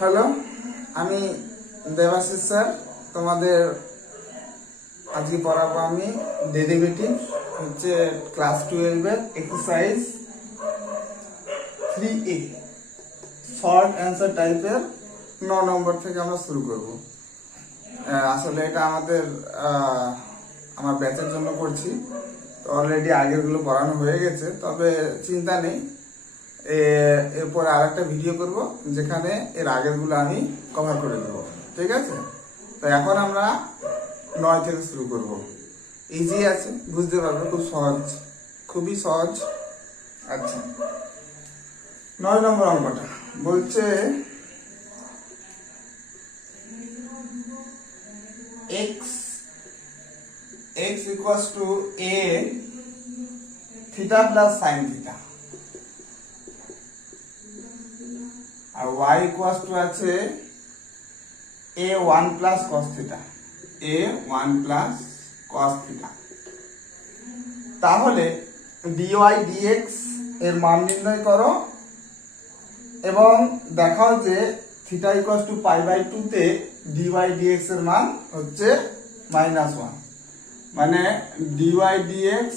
Hello, আমি Debashis sir. তোমাদের আজকে পড়াবো আমি ডেরিভেটিভ, হচ্ছে ক্লাস 12-এর এক্সারসাইজ 3A শর্ট অ্যান্সার টাইপের 9 নম্বর থেকে আমরা শুরু করব। আসলে এটা আমার ব্যাচের জন্য করছি, তো অলরেডি আগেরগুলো পড়ানো হয়ে গেছে, তবে চিন্তা নেই, এরপরে আর একটা ভিডিও করব যেখানে এর আগেরগুলো আমি কভার করে দেবো। ঠিক আছে, তো এখন আমরা 9 থেকে শুরু করব। ইজি আছে, বুঝতে পারবে, খুব সহজ, খুবই সহজ। আচ্ছা, 9 নম্বর অঙ্কটা বলছে x equals to a theta plus sin theta R y equals to আছে a1 plus cos theta, a1 plus cos theta। তাহলে dy dx এর মান নির্ণয় করো এবং দেখাও যে থিটা ইকুয়ালস টু π/2 তে dy dx এর মান হচ্ছে -1, মানে dy dx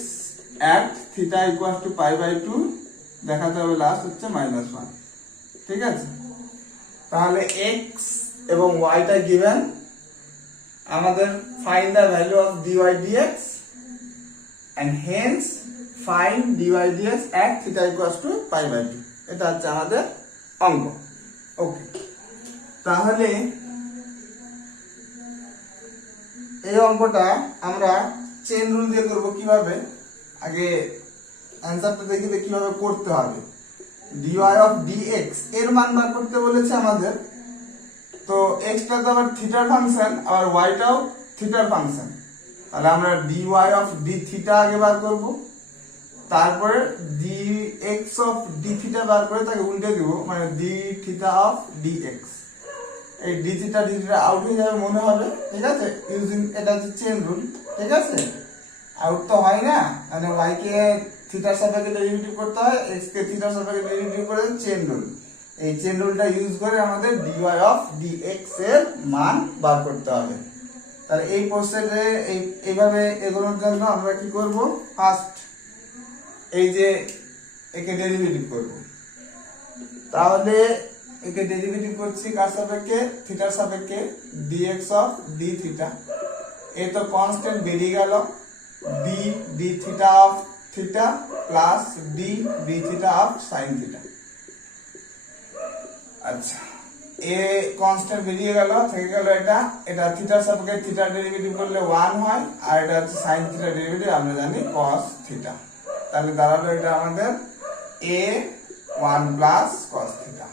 at theta equals to π/2 দেখাতে হবে লাস্ট হচ্ছে -1। ঠিক আছে, তাহলে x এবং y টা গিভেন, আমাদের find the value of dy dx and hence find dy dx at theta equals to π/2। এটা হচ্ছে আমাদের অঙ্ক। ওকে, তাহলে এই অঙ্কটা আমরা চেন রুল দিয়ে করব। কিভাবে, আগে অ্যানসারটা দেখি কিভাবে করতে হবে। dy of dx এর মান বার করতে বলেছে আমাদের, তো x টা তো আবার থিটার ফাংশন আর y টাও থিটার ফাংশন, তাহলে আমরা dy of d থিটা আগে বার করব, তারপরে dx of d থিটা বার করে তাকে উল্টে দিব, মানে d থিটা of dx। এই d থিটা আউট হয়ে যাবে মনে হবে। ঠিক আছে, ইউজিং এটা হচ্ছে চেন রুল। ঠিক আছে, আউট তো হয় না, মানে y কে থিটার সাপেক্ষে ডেরিভেটিভ করতে হয়, x কে থিটার সাপেক্ষে ডেরিভেটিভ করে চেন রুল। এই চেন রুলটা ইউজ করে আমাদের dy of dx এর মান বার করতে হবে। তাহলে এই প্রসেসে এইভাবে এগোনোর জন্য আমরা কি করব, ফার্স্ট এই যে একে ডেরিভেটিভ করব। তাহলে একে ডেরিভেটিভ করছি কার সাপেক্ষে, থিটার সাপেক্ষে, dx of d থিটা। এই তো কনস্ট্যান্ট বেরিয়ে গেল, d d theta of theta plus d d theta of sin theta. আচ্ছা, এ কনস্ট্যান্ট বেরিয়ে গেল, থেকে গেল এটা থিটার সাপেক্ষে থিটার ডেরিভেটিভ করলে 1 হয়, আর এটা হচ্ছে sin থিটার ডেরিভেটিভ আমরা জানি cos থিটা। তাহলে দাঁড়ালো এটা আমাদের a1 plus cos থিটা।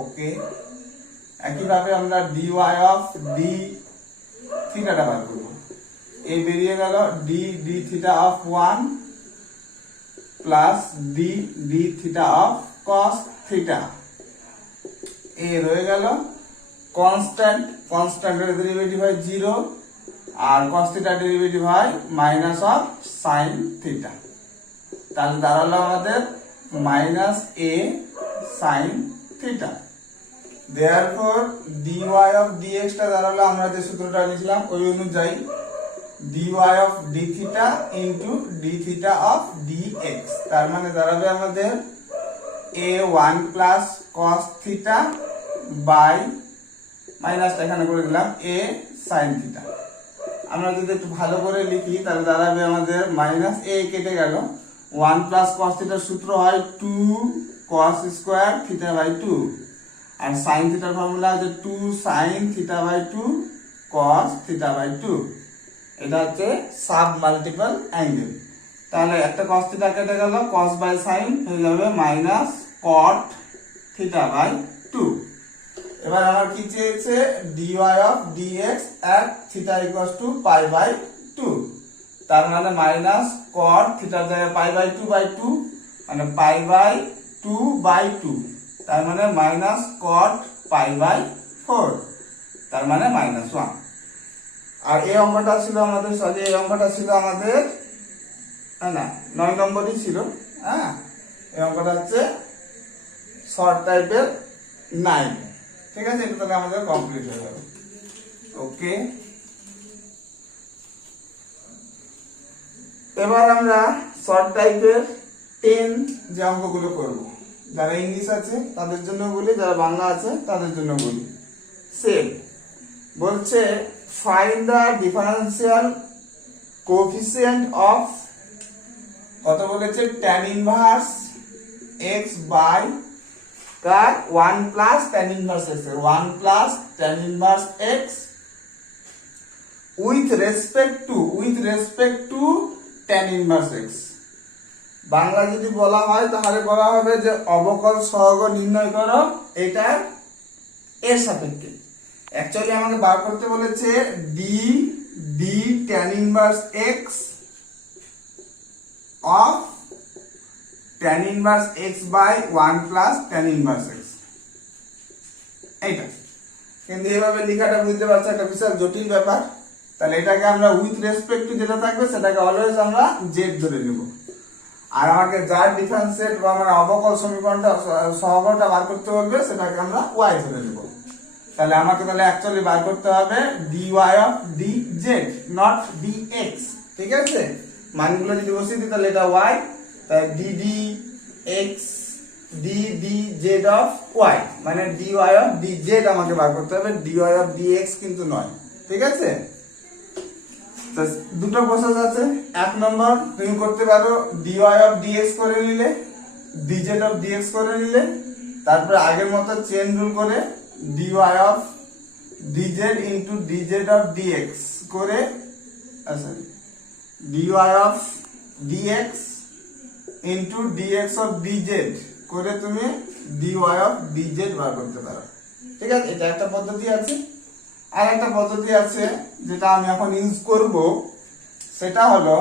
ওকে, একইভাবে আমরা dy of d থিটাটা বার করব। এ বেরিয়ে গেল, d d theta of 1 plus d d theta of cos theta. A রয়ে গেল কনস্ট্যান্টের ডেরিভেটিভ হয় 0, আর cos থিটার ডেরিভেটিভ হয় মাইনাস অফ sin থিটা। তাহলে দাঁড়ালো আমাদের -a sin theta. therefore dy of dx টা দাঁড়ালো, আমরা যে সূত্রটা লিখলাম ওই অনুযায়ী, dy of d theta into d theta of dx। তার মানে দাঁড়াবে আমাদের a1 plus cos theta by মাইনাসটা এখানে করে দিলাম a sin থিটা। আমরা যদি একটু ভালো করে লিখি তাহলে দাঁড়াবে আমাদের মাইনাস a কেটে গেল, 1 plus cos থিটার সূত্র হয় 2 cos স্কয়ার থিটা বাই 2, আর sin থিটার ফর্মুলা আছে 2 sin theta by 2 cos theta by 2। এটা হচ্ছে সাব মাল্টিপল অ্যাঙ্গেল। তাহলে একটা cos থিটা কেটে গেল, cos বাই sin হয়ে যাবে মাইনাস cot থিটা বাই 2। এবার আমার কি চেয়েছে, dy of dx at theta equals to π/2। তার মানে মাইনাস cot থিটার জায়গায় π/2 বাই 2, মানে π/2 বাই 2, তার মানে মাইনাস cot π/4, তার মানে -1। আর এই অঙ্কটা ছিল আমাদের, এই অঙ্কটা ছিল আমাদের না 9 নম্বরই ছিল। হ্যাঁ, এই অঙ্কটা হচ্ছে শর্ট টাইপের 9। ঠিক আছে, এটা তাহলে আমাদের কমপ্লিট হয়ে যাবে। ওকে, এবার আমরা শর্ট টাইপের 10 যে অঙ্কগুলো করব, যারা ইংলিশ আছে তাদের জন্য বলি, যারা বাংলা আছে তাদের জন্য বলি। সেম বলছে find the differential coefficient of, কত বলেছে, tan ইনভার্স x বাই কার 1 plus tan inverse x, 1 plus tan inverse x with respect to tan inverse x। Bangla যদি বলা হয় তাহলে বলা হবে যে অবকল সহগ নির্ণয় করো এটার এর সাপেক্ষে। অ্যাকচুয়ালি আমাকে বার করতে বলেছে d tan inverse x of tan inverse x by 1 plus tan inverse x, এইটা। কিন্তু এইভাবে লেখাটা বুঝতে পারছো একটা বিশাল জটিল ব্যাপার। তাহলে এটাকে আমরা উইথ রেসপেক্ট টু যেটা থাকবে সেটাকে অলওয়েজ আমরা z ধরে নেব, আর আমাকে যার ডিফারেন্সিয়েট বা মানে অবকল সমীকরণটা সহগটা বার করতে বলবে সেটাকে আমরা y ধরে নেব। তাহলে আমাকে তাহলে অ্যাকচুয়ালি বার করতে হবে dy of dz not dx, ঠিক আছে। মানগুলো যদি বসিয়ে দিই তাহলে এটা y, তাহলে ddx ddz অফ y মানে dy অফ dz আমাকে বার করতে হবে, dy অফ dx কিন্তু নয়, ঠিক আছে। দুটো প্রসেস আছে। এক নম্বর তুমি করতে পারো dy অফ dx করে নিলে, dz অফ dx করে নিলে, তারপরে আগের মতো চেন রুল করে dy of dz into dz of dx করে, sorry, dy of dx into dx of dz করে তুমি dy অফ dz বার করতে পারো, ঠিক আছে। এটা একটা পদ্ধতি আছে। আর একটা পদ্ধতি আছে যেটা আমি এখন ইউজ করব, সেটা হলো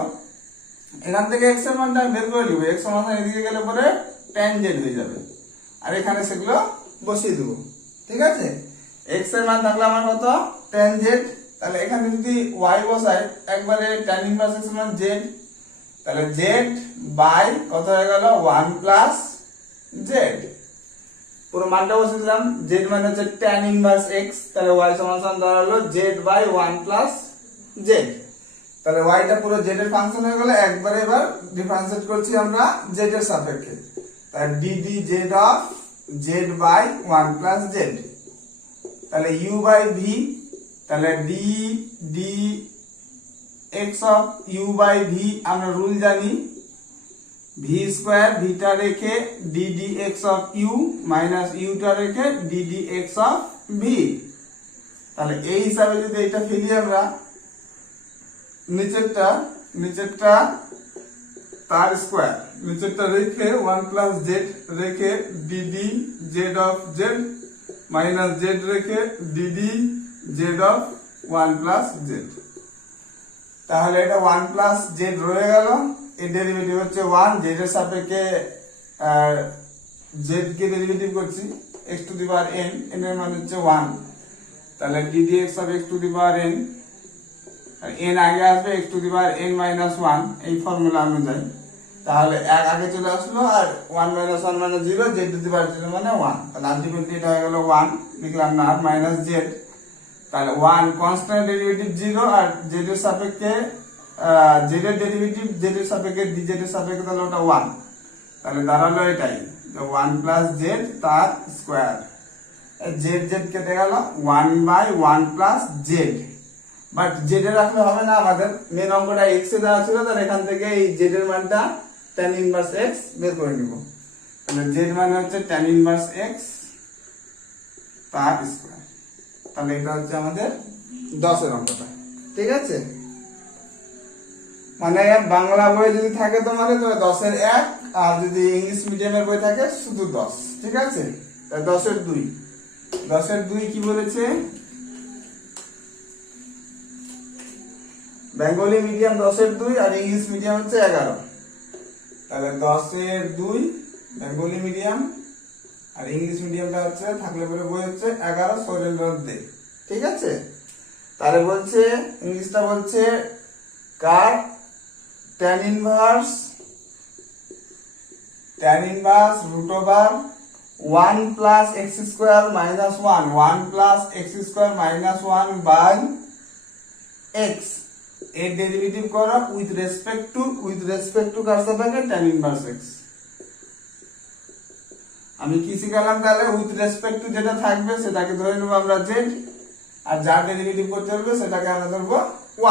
এখান থেকে x এর মানটা বের করে নিব, x সমান এদিকে গেলে পরে tan z হয়ে যাবে, আর এখানে সেগুলো বসিয়ে দেব, ঠিক আছে। x এর মান থাকলে আমার কত, tan z, তাহলে এখানে যদি y বসাই একবারে tan ইনভার্স x সমান z, তাহলে z বাই কত হয়ে গেল 1 প্লাস z, পুরো মানটা বসিয়ে দিলাম। z মানে হচ্ছে tan ইনভার্স x, তাহলে y সমান দাঁড়ালো z বাই 1 প্লাস z, তাহলে y টা পুরো z এর ফাংশন হয়ে গেল। একবারে এবার ডিফারেন্সিয়েট করছি আমরা z এর সাপেক্ষে, তাহলে ddz of z by 1 plus z, তাহলে u বাই v, তাহলে d x of u by v আমরা রুল জানি, v স্কয়ার ভিটা রেখে ddx of u minus u টা রেখে ddx অফ v। তাহলে এই হিসাবে যদি এটা ফেলি আমরা, নিচেরটা তার স্কয়ার, নিচেরটা রেখে 1 প্লাস z রেখে ddz of z minus z রেখে ddz অফ 1 প্লাস z, তাহলে এটা 1 প্লাস z রয়ে গেল। এর ডেরিভেটিভ হচ্ছে 1, z এর সাপেক্ষে z কে ডেরিভেটিভ করছি x to the power n, n এর মান হচ্ছে 1, তাহলে ddx of x to the power n, আর n আগে আসবে x to the power n minus 1, এই ফর্মুলা অনুযায়ী। তাহলে এক আগে চলে আসলো, আর 1 মাইনাস 1 মানে 0, z টু দি পাওয়ার 0 মানে 1, তাহলে আলটিমেটলি এটা হয়ে গেল 1, লিখলাম না আর মাইনাস z, তাহলে 1 কনস্ট্যান্ট ডেরিভেটিভ 0, আর z এর সাপেক্ষে z এর ডেরিভেটিভ z এর সাপেক্ষে dz এর সাপেক্ষে তাহলে ওটা 1, তাহলে দাঁড়ালো এটাই 1 প্লাস z তার স্কয়ার, z কেটে গেল 1 by 1 plus z, but z এ রাখলে হবে না, আমাদের মেন অঙ্কটা x এ দেওয়া ছিল, তাহলে এখান থেকে এই z এর মানটা tan ইনভার্স x বের করে নিব, তাহলে z মানে হচ্ছে tan ইনভার্স x তার স্কয়ার, তাহলে এটা হচ্ছে আমাদের 10 এর অঙ্কটা, ঠিক আছে। মানে বাংলা বই যদি থাকে তোমার তবে 10 এর 1, আর যদি ইংলিশ মিডিয়ামের বই থাকে শুধু 10, ঠিক আছে। তাই 10 এর 2, 10 এর 2 কি বলেছে, বেঙ্গলি মিডিয়াম 10 এর 2 আর ইংলিশ মিডিয়াম হচ্ছে 11, তাহলে 10 এর 2 বেঙ্গলি মিডিয়াম আর ইংলিশ মিডিয়ামটা হচ্ছে থাকলে পরে বই হচ্ছে 11 সোরেল রদ্দে, ঠিক আছে। তাহলে বলছে ইংলিশটা বলছে কার tan inverse root over 1 plus x square minus 1, 1 plus x square minus 1 by x এর ডেরিভেটিভ করো উইথ রেসপেক্ট টু কার সাপেক্ষে tan ইনভার্স x। আমি কি শিখালাম তাহলে উইথ রেসপেক্ট টু যেটা থাকবে সেটাকে ধরে নেব আমরা z, আর যার ডেরিভেটিভ করতে হবে সেটাকে আমরা ধরবো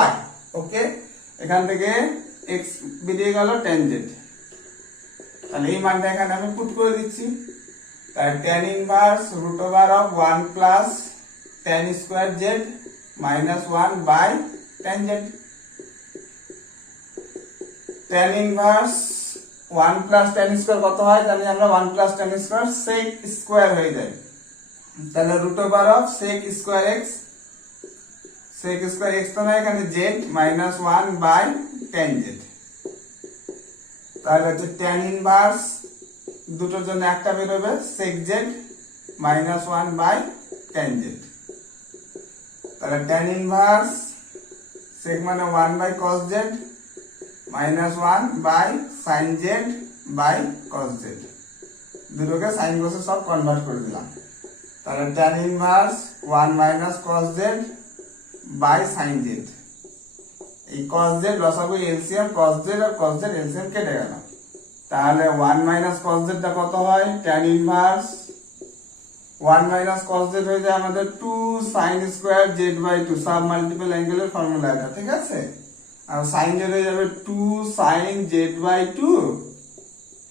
y। ওকে, এখান থেকে x বেরিয়ে গেল tan z। তাহলে এই মানটা এখানে আমি পুট করে দিচ্ছি। তাহলে tan inverse root over of 1 plus tan square z minus 1 by tan z। tan inverse 1 plus tan square কত হয় জানি আমরা, 1 plus tan square sec square হয়ে যায়। তাহলে root over of sec square x তো না, এখানে z minus 1 by tan z। তাহলে হচ্ছে tan ইনভার্স দুটোর জন্য একটা বের হবে sec z minus 1 by tan z। তাহলে tan ইনভার্স sec মানে 1 by cos z minus 1 by sin z by cos z, দুটোকে sin cos সব কনভার্ট করে দিলাম। তাহলে tan inverse 1 minus cos z by sin z, এই cos z লসাগু LCM cos z আর cos z এলসিএম কেটে গেল। তাহলে 1 মাইনাস cos z টা কত হয়, tan inverse 1 minus cos z হয়ে যায় আমাদের 2 sin square z by 2, sub multiple অ্যাঙ্গেলের ফর্মুলা এটা, ঠিক আছে। আর sin z হয়ে যাবে 2 sin z by 2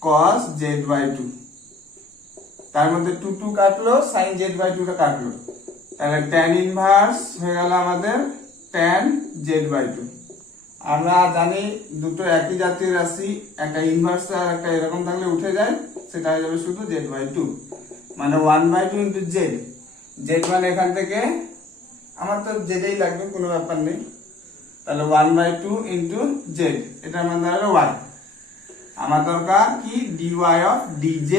cos z by 2, তার মধ্যে 2 2 কাটলো, sin z বাই 2 টা কাটলো। তাহলে tan ইনভার্স হয়ে গেল আমাদের tan z বাই 2। আমরা জানি দুটো একই জাতীয় রাশি, একটা ইনভার্স আর একটা এরকম থাকলে উঠে যায়, সেটা হয়ে যাবে শুধু z বাই 2, মানে 1 বাই 2 ইনটু z। z মানে এখান থেকে আমার তো জেডেই লাগবে, কোনো ব্যাপার নেই। তাহলে 1 বাই 2 ইনটু z, এটা মানে দাঁড়ালো y। আমার দরকার কি dy অফ dz,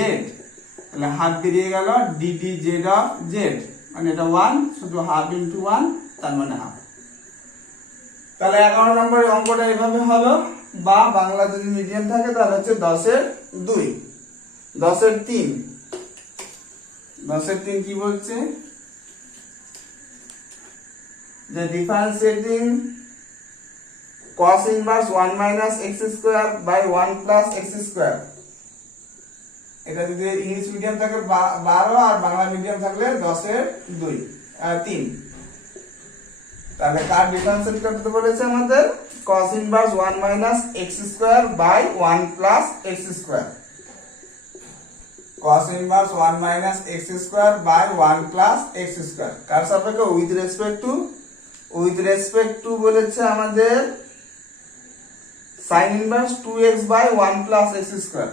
তাহলে হাফ বেরিয়ে গেল ddz অফ z, মানে এটা 1, শুধু হাফ ইনটু 1, তার মানে হাফ। তাহলে 11 নম্বরের অঙ্কটা এইভাবে হলো, বা বাংলা যদি মিডিয়াম থাকে তাহলে হচ্ছে 10 এর 2, 10 এর 3। 10 এর 3 কি বলছে, যে differentiating cos inverse 1 minus x square by 1 plus x square, এটা যদি ইংলিশ মিডিয়াম থাকে 12 আর বাংলা মিডিয়াম থাকলে 10 এর 3। তাহলে কার ডিফারেন্সিয়েট করতে বলেছে আমাদের, cos inverse 1 minus x square by 1 plus x square, cos inverse 1 minus x square by 1 plus x square, কার সাপেক্ষে উইথ রেসপেক্ট টু বলেছে আমাদের sin inverse 2x by 1 plus x square,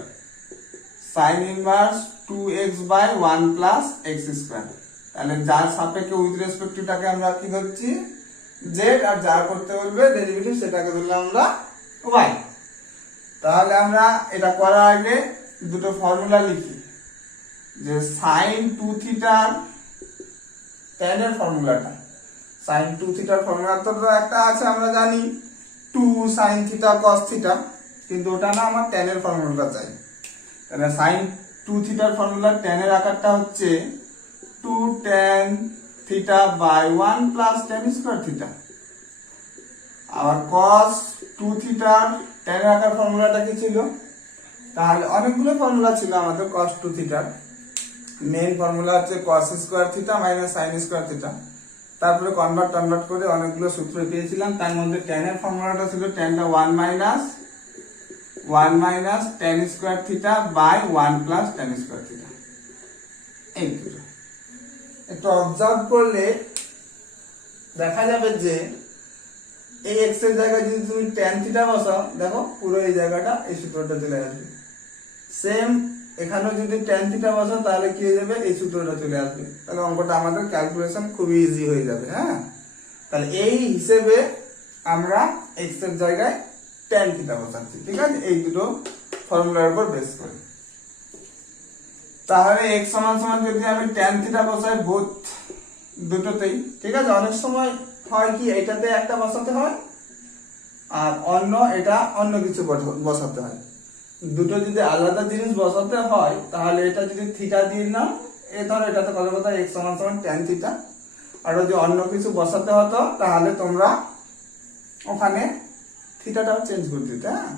sin inverse 2x by 1 plus x square. তাহলে যার সাপেক্ষে with respect two টাকে আমরা কি ধরছি z, আর যার করতে বলবে ডেরিভেটিভ সেটাকে ধরলাম আমরা y। তাহলে আমরা এটা করার আগে দুটো ফর্মুলা লিখি, যে sin 2 থিটার tan এর ফর্মুলাটা, sin 2 থিটার ফর্মুলা তো একটা আছে আমরা জানি 2 sin থিটা cos থিটা, কিন্তু ওটা না, আমার tan এর ফর্মুলাটা চাই। তাহলে sin 2 থিটার ফর্মুলা tan এর আকারটা হচ্ছে 2 tan theta by 1 plus tan square theta. আর cos 2 থিটার tan এর আকার ফর্মুলাটা কি ছিল, তাহলে অনেকগুলো ফর্মুলা ছিল আমাদের cos 2 থিটার। মেইন ফর্মুলা হচ্ছে cos square theta minus sin square theta, তারপরে কনভার্ট করে অনেকগুলো সূত্র পেয়েছিলাম। তার মধ্যে tan এর ফর্মুলাটা ছিল tan টা 1 minus tan square theta by 1 plus tan square theta. এই দুটো একটু অবজার্ভ করলে দেখা যাবে যে এই x এর জায়গায় যদি তুমি tan থিটা বসাও, দেখো পুরো এই জায়গাটা এই সূত্রটা চলে আসবে। সেম এখানেও যদি tan থিটা বসাও তাহলে কি হয়ে যাবে, এই সূত্রটা চলে আসবে। তাহলে অঙ্কটা আমাদের ক্যালকুলেশন খুবই ইজি হয়ে যাবে। হ্যাঁ, তাহলে এই হিসেবে আমরা x এর জায়গায় tan থিটা বসাচ্ছি, ঠিক আছে, এই দুটো ফর্মুলার উপর বেস করে। তাহলে x সমান সমান যদি আমি tan থিটা বসাই বোথ দুটোতেই, ঠিক আছে। অনেক সময় হয় কি এটাতে একটা বসাতে হয় আর এটা অন্য কিছু বসাতে হয়। দুটো যদি আলাদা জিনিস বসাতে হয় তাহলে এটা যদি থিটা দিয়ে নাও, এই ধরো এটাতে কত কথা x সমান সমান tan থিটা, আর যদি অন্য কিছু বসাতে হতো তাহলে তোমরা ওখানে থিটাটাও চেঞ্জ করে দিতে, হ্যাঁ,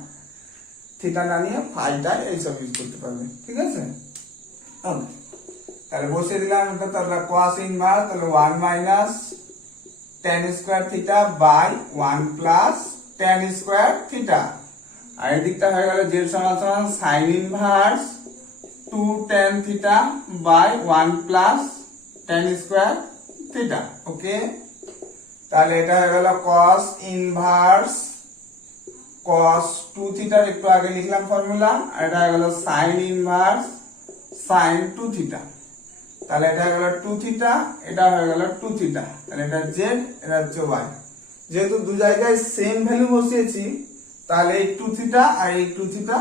থিটা না নিয়ে ফাইটা এইসব ইউজ করতে পারবে, ঠিক আছে। ওকে, তাহলে বসিয়ে দিলাম এটা, তাহলে cos ইনভার্স তাহলে 1 minus tan square theta by 1 plus tan square theta, আর এদিকটা হয়ে গেল z সমান সমান sin inverse 2 tan theta by 1 plus tan square theta. Okay, তাহলে এটা হয়ে গেল cos ইনভার্স cos 2 থিটার একটু আগে লিখলাম ফর্মুলা, আর এটা হয়ে গেল sin ইনভার্স sin 2 থিটা, তাহলে এটা হয়ে গেল 2 থিটা, এটা হয়ে গেল 2 থিটা, তাহলে এটা z, এটা হচ্ছে y। যেহেতু দু জায়গায় সেম ভ্যালু বসিয়েছি তাহলে এই 2 থিটা আর এই 2 থিটা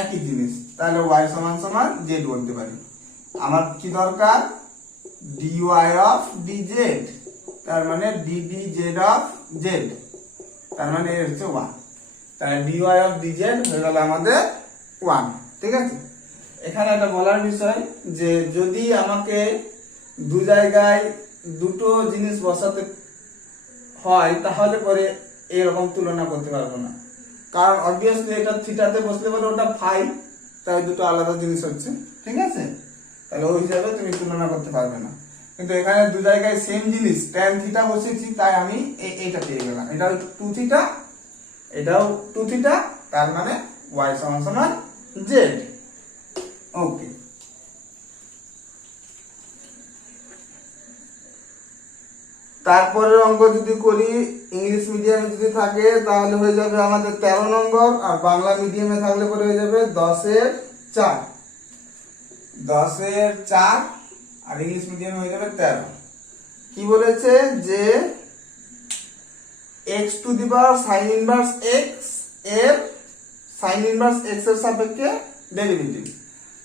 একই জিনিস, তাহলে y সমান সমান z বলতে পারি। আমার কি দরকার, dy অফ dz, তার মানে ddz অফ z, তার মানে এর হচ্ছে 1, তাহলে dy অফ dz হয়ে গেল আমাদের 1, ঠিক আছে। এখানে একটা বলার বিষয় যে যদি আমাকে দু জায়গায় দুটো জিনিস বসাতে হয় তাহলে পরে এরকম তুলনা করতে পারবো না, কারণ অবভিয়াসলি এটা থিটাতে বসলে পরে ওটা ফাই, তাই দুটো আলাদা জিনিস হচ্ছে, ঠিক আছে। তাহলে ওই হিসাবে তুমি তুলনা করতে পারবে না, কিন্তু এখানে দু জায়গায় সেম জিনিস tan থিটা বসেছি, তাই আমি এইটা পেয়ে গেলাম, এটাও 2 থিটা এটাও 2 থিটা, তার মানে y সমান সমান z। ওকে, তারপরের অঙ্ক যদি করি ইংলিশ মিডিয়ামে যদি থাকে তাহলে হয়ে যাবে আমাদের 13 নম্বর, আর বাংলা মিডিয়ামে থাকলে পরে হয়ে যাবে 10-এর 4, 10-এর 4, আর ইংলিশ মিডিয়ামে হয়ে যাবে 13। কি বলেছে যে x to the power sin inverse x এর sin ইনভার্স x এর সাপেক্ষে ডেরিভেটিভ,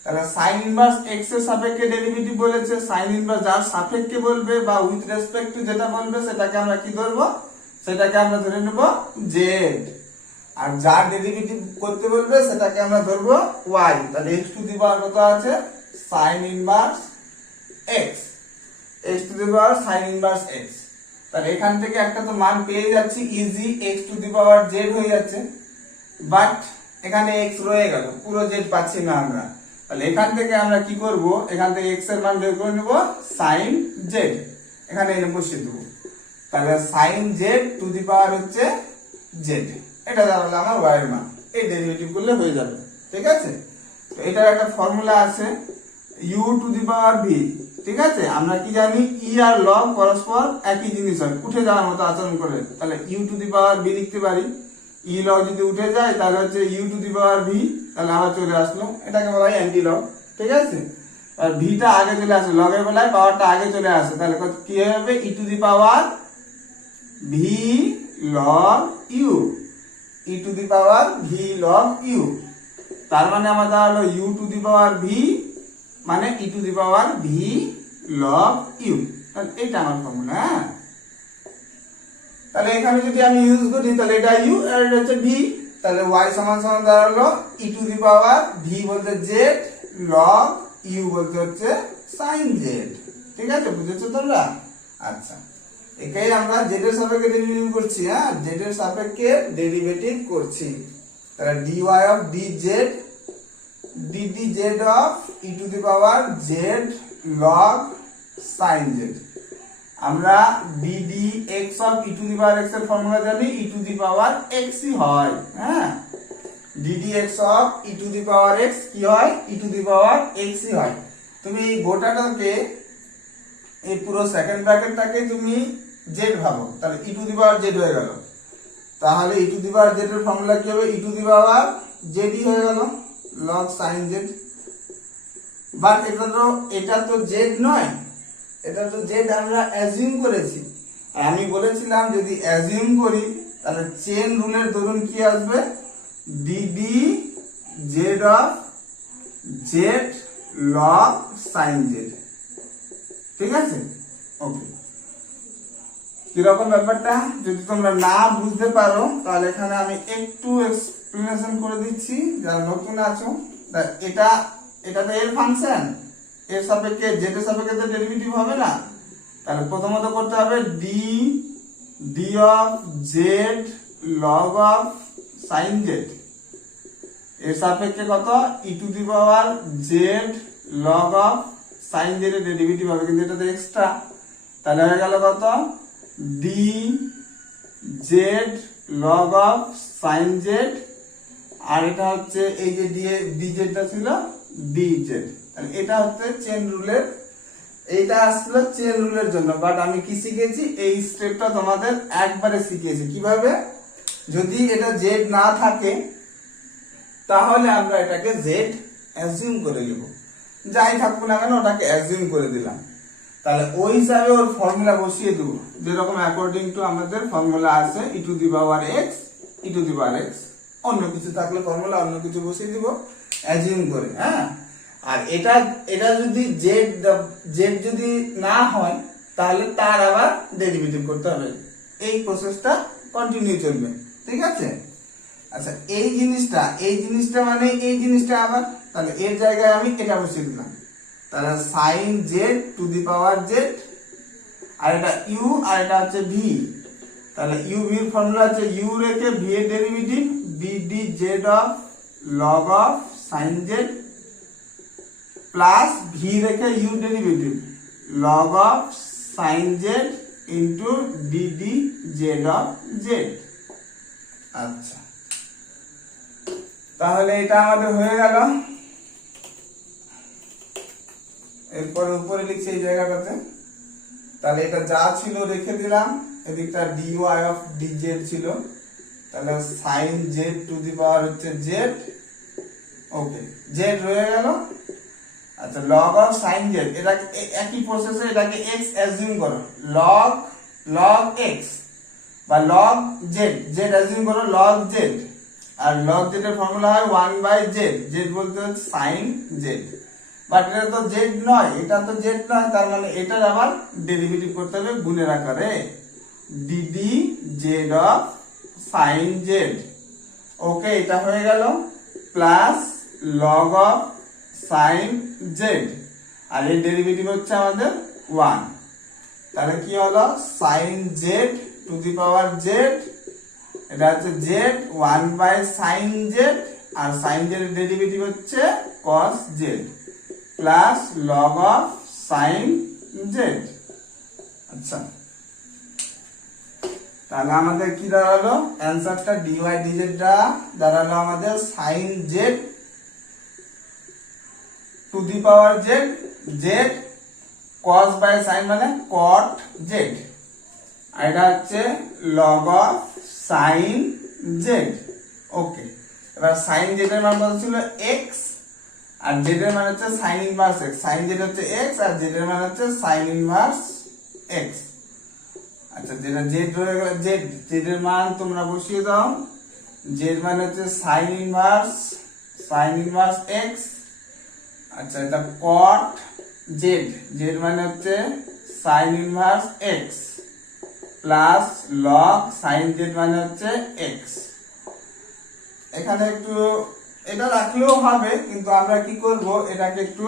তাহলে sin ইনভার্স x এর সাপেক্ষে ডেরিভেটিভ বলেছে, sin ইনভার্স যার সাপেক্ষে বলবে বা উইথ রেসপেক্ট টু যেটা বলবে সেটাকে আমরা কি ধরবো, সেটাকে আমরা ধরে নেব z, আর যার ডেরিভেটিভ করতে বলবে সেটাকে আমরা ধরবো y, তাহলে x টু দি পাওয়ার কত আছে sin inverse x, x to the power sin inverse x, তাহলে এখান থেকে একটা তো মান পেয়ে যাচ্ছি easy, x to the power z হয়ে যাচ্ছে, বাট এখানে x রয়ে গেল, পুরো z পাচ্ছি না আমরা, তাহলে এখান থেকে আমরা কি করব, এখান থেকে x এর মান বের করে নেব sin z, এখানে এনে বসিয়ে দেব, তাহলে sin z টু দি পাওয়ার হচ্ছে z, এটা দাঁড়ালো আমার y এর মান, এই ডেরিভেটিভ করলে হয়ে যাবে, ঠিক আছে। তো এটার একটা ফর্মুলা আছে u to the power v, ঠিক আছে। আমরা কি জানি e আর log পরস্পর একই জিনিস হয়, উঠে যাওয়ার মতো আচরণ করে, তাহলে u to the power v লিখতে পারি, e log যদি উঠে যায় তাহলে হচ্ছে u to the power v, তাহলে আবার চলে আসলো, এটাকে বলা হয় অ্যান্টি লগ, ঠিক আছে। আর v টা আগে চলে আসে, লগের বেলায় পাওয়ারটা আগে চলে আসে, তাহলে কি হবে e to the power v log u, e to the power v log u, তার মানে আমার দাঁড়ালো u to the power v মানে e to the power v log u, তাহলে এটা আমার ফর্মুলা, হ্যাঁ। তাহলে এখানে যদি আমি ইউজ করি তাহলে এটা u আর এটা হচ্ছে v, তাহলে y সমান সমান দাঁড়ালো e to the power v বলতে z log u বলতে হচ্ছে sin z, ঠিক আছে, বুঝেছো তোমরা? আচ্ছা, একেই আমরা z এর সাপেক্ষে ডেরিভেটিভ করছি, হ্যাঁ, z এর সাপেক্ষে ডেরিভেটিভ করছি, তাহলে dy of dz ddz of e to the power z log sin z, আমরা ddx of e to the power x এর ফর্মুলা জানি, e to the power x ই হয়, হ্যাঁ, ddx of e to the power x কি হয়, e to the power x ই হয়। তুমি এই গোটাটাকে এই পুরো সেকেন্ড ব্র্যাকেটটাকে তুমি z ভাবো, তাহলে e to the power z হয়ে গেল, তাহলে e to the power z এর ফর্মুলা কি হবে, e to the power z ই হয়ে গেল log sin z, বাট এটা তো z নয়, এটা তো z আমরা অ্যাজিউম করেছি, আর আমি বলেছিলাম যদি অ্যাজিউম করি তাহলে চেন রুলের দরুন কি আসবে, ddz of z log sin z, ঠিক আছে। ওকে, কিরকম ব্যাপারটা যদি তোমরা না বুঝতে পারো তাহলে এখানে আমি একটু এক্সপ্লেনেশন করে দিচ্ছি যারা নতুন আছো। এটা এটা তো এর ফাংশন, এর সাপেক্ষে জেড এর সাপেক্ষে তো ডেরিভেটিভ হবে না। তাহলে প্রথমত করতে হবে d of z log of sine z, এর সাপেক্ষে কত e to the power z log of sine z এর ডেরিভেটিভ হবে, কিন্তু এটা তো এক্সট্রা। তাহলে হয়ে গেল কত d z log of sine z, আর এটা হচ্ছে এই যে ডি জেডটা ছিল ডি জেড। তাহলে এটা হচ্ছে চেন রুলের, এইটা আসলো চেন রুলের জন্য। বাট আমি কি শিখেছি, এই স্টেপটা তোমাদের একবারে শিখিয়েছি কিভাবে, যদি এটা জেড না থাকে তাহলে আমরা এটাকে জেড অ্যাজিউম করে নেব, যাই থাকুক না কেন ওটাকে অ্যাজিউম করে দিলাম। তাহলে ওই হিসাবে ওর ফর্মুলা বসিয়ে দেবো, যেরকম অ্যাকর্ডিং টু আমাদের ফর্মুলা আছে e to the power x, e to the power x, অন্য কিছু থাকলে ফর্মুলা অন্য কিছু বসিয়ে দিব অ্যাজিউম করে। হ্যাঁ, আর এটা যদি জেড যদি না হয় তাহলে তার আবার ডেরিভেটিভ করতে হবে, এই প্রসেসটা কন্টিনিউ চলবে। ঠিক আছে, আচ্ছা এই জিনিসটা মানে এই জিনিসটা আবার, তাহলে এর জায়গায় আমি এটা বসিয়ে দিলাম। তাহলে sine z to the power z, আর এটা ইউ আর এটা হচ্ছে ভি। তাহলে ইউ ভি এর ফর্মুলা হচ্ছে ইউ রেখে ভি এর derivative d z of log of sine z plus v রেখে u derivative log of sine z into d z of z. আচ্ছা, তাহলে এটা আমাদের হয়ে গেল। এরপরে উপরে লিখছি এই জায়গাটাতে, তাহলে এটা যা ছিল রেখে দিলাম, এদিকটা dy অফ dz ছিল, তাহলে sin z টু দি পাওয়ার হচ্ছে z, ওকে z রয়ে গেল। আচ্ছা log অফ sin z, এটা একই প্রসেসে এটাকে x অ্যাজিউম করো, log x বা log z অ্যাজিউম করো log z, আর log z এর ফর্মুলা হয় 1/z, z বলতে হচ্ছে sin z। বাট এটা তো জেড নয়, এটা তো জেড নয়, তার মানে এটার আবার ডেরিভেটিভ করতে হবে গুণের আকারে D z of sine z. ওকে, এটা হয়ে গেল plus log of sine z, আর এর ডেরিভেটিভ হচ্ছে আমাদের 1। তাহলে কি হলো sign z to the power Z, এটা হচ্ছে জেড 1/সাইন জেড, আর সাইন জেড এর ডেরিভেটিভ হচ্ছে কস Z plus log of sine Z. আচ্ছা, তাহলে আমাদের কি দাঁড়ালো অ্যান্সারটা ডিওয়াই ডিজেড দাঁড়ালো আমাদের sine z to the power z, z cos by sine মানে কট জেড, আর এটা হচ্ছে log of sine z. Okay, এবার সাইন জেড এর মান কত ছিল এক্স, আর জেড এর মান হচ্ছে sine inverse x, sine z হচ্ছে এক্স আর জেড এর মান হচ্ছে সাইন ইনভার্স এক্স। আচ্ছা, যেটা জেড রয়ে গেল, জেড এর মান তোমরা বসিয়ে দাও, জেড মানে হচ্ছে সাইন ইনভার্স এক্স। আচ্ছা, এটা কট জেড মানে হচ্ছে sine inverse x plus log sign Z মানে হচ্ছে এক্স। এখানে একটু এটা রাখলেও হবে, কিন্তু আমরা কি করব এটাকে একটু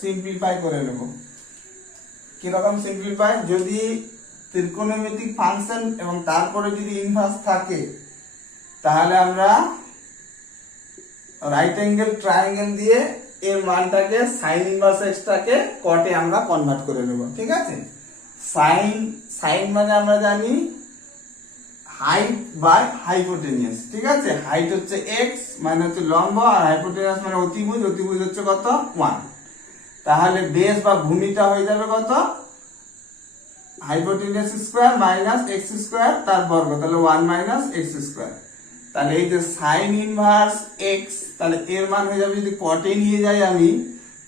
সিম্পলিফাই করে নেব। কিরকম সিম্পলিফাই, যদি ত্রিকোণমিতিক ফাংশন এবং তারপরে যদি ইনভার্স থাকে তাহলে আমরা রাইট অ্যাঙ্গেল ট্রায়াঙ্গেল দিয়ে এর মানটাকে সাইন ইনভার্স এক্সটাকে কটে আমরা কনভার্ট করে নেব। ঠিক আছে, সাইন মানে আমরা জানি হাইট বাই হাইপোটেনিয়াস। ঠিক আছে, হাইট হচ্ছে x মানে হচ্ছে লম্ব, আর হাইপোটেনিয়াস মানে অতিভুজ, অতিভুজ হচ্ছে কত 1। তাহলে বেস বা ভূমিটা হয়ে যাবে কত hypotenuse square minus x square তার বর্গ, তাহলে 1 মাইনাস x স্কয়ার। তাহলে এই যে সাইন ইনভার্স x, তাহলে এর মান হয়ে যাবে, যদি কটে নিয়ে যাই আমি,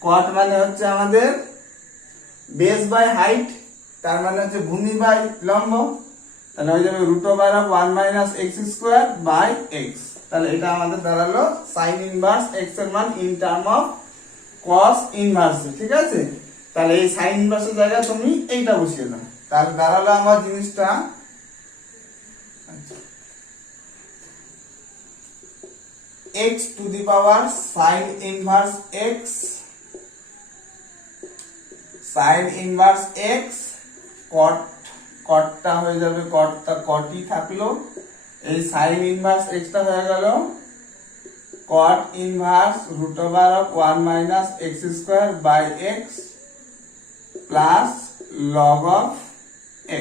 কট মানে হচ্ছে আমাদের বেস বাই হাইট, তার মানে হচ্ছে ভূমি বাই লম্ব, তাহলে হয়ে যাবে √1 minus x square by x। তাহলে এটা আমাদের দাঁড়ালো সাইন ইনভার্স x এর মান in term of cos inverse. ঠিক আছে, তাহলে এই সাইন ইনভার্সের জায়গায় তুমি এইটা বসিয়ে দাও, তাহলে দাঁড়ালো আমার জিনিসটা x to the power sine inverse x, sign inverse x, কট, কটটা হয়ে যাবে কটটা কটই থাকলো, এই সাইন ইনভার্স x টা হয়ে গেল cot inverse root over of 1 minus x square by x plus log of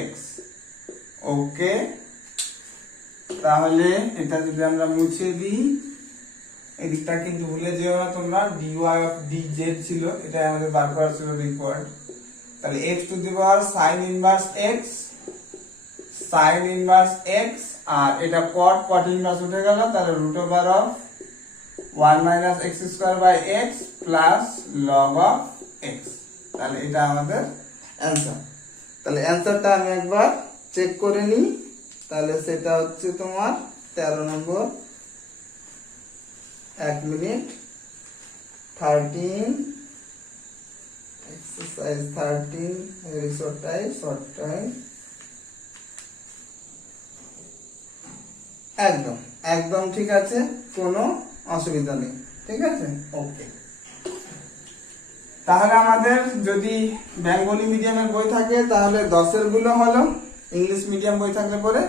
x. ওকে, তাহলে এটা যদি আমরা মুছে দিই, এদিকটা কিন্তু ভুলে যেও না তোমরা, dy of dz ছিল, এটা আমাদের বার করা ছিল রিকোয়ার্ড। তাহলে x to the power sin inverse x, sin inverse x, আর এটা cot, cot ইনভার্স উঠে গেল, তাহলে root over of 1 minus x square by x plus log of x। তাহলে এটা আমাদের অ্যান্সার। তাহলে অ্যান্সারটা আমি একবার চেক করে নিই, তাহলে সেটা হচ্ছে তোমার 13 নম্বর, 1 minute 13 exercise 13 very short time. একদম একদম ঠিক আছে, কোনো অসুবিধা নেই, ঠিক আছে। ওকে, তাহলে আমাদের যদি বেঙ্গলি মিডিয়ামের বই থাকে তাহলে 10 গুলো হলো, ইংলিশ মিডিয়াম বই থাকলে পরে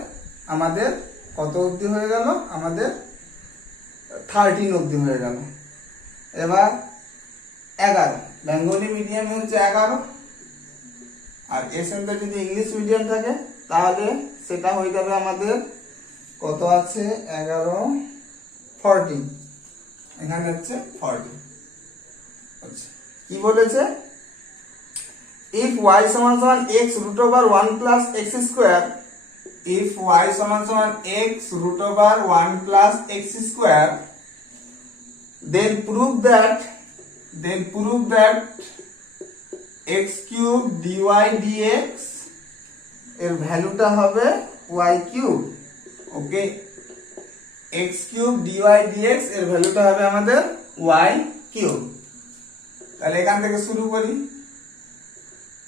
আমাদের কত অবধি হয়ে গেল, আমাদের 13 অবধি হয়ে গেল। এবার 11, বেঙ্গলি মিডিয়ামে হচ্ছে 11, আর এর সঙ্গে যদি ইংলিশ মিডিয়াম থাকে তাহলে সেটা হয়ে যাবে আমাদের কত আছে 11 14, এখানে হচ্ছে 40। আচ্ছা, কি বলেছে, if y সমান সমান x root over 1 plus x square, if y সমান সমান x root over 1 plus x square, then prove that x cube dy dx এর ভ্যালুটা হবে y cube। ওকে, x cube dy dx এর ভ্যালুটা হবে আমাদের y cube। তাহলে এখান থেকে শুরু করি,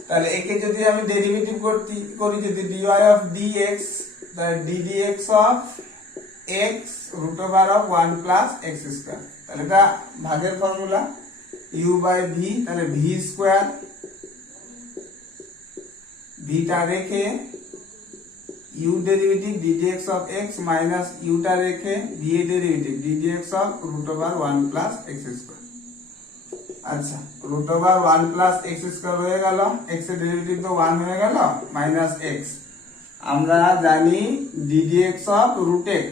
তাহলে একে যদি আমি ডেরিভেটিভ করি যদি dy of dx, তাহলে ddx of x root over of 1 plus x square, তাহলে এটা ভাগের ফর্মুলা u by v, তাহলে v স্কয়ার, v টা রেখে u derivative ddx of x minus u টা রেখে v এর derivative ddx of root over 1 plus x square। আচ্ছা, root over 1 plus x square হয়ে গেল, x এর ডেরিভেটিভ তো 1 হয়ে গেল, minus x, আমরা জানি ddx of root x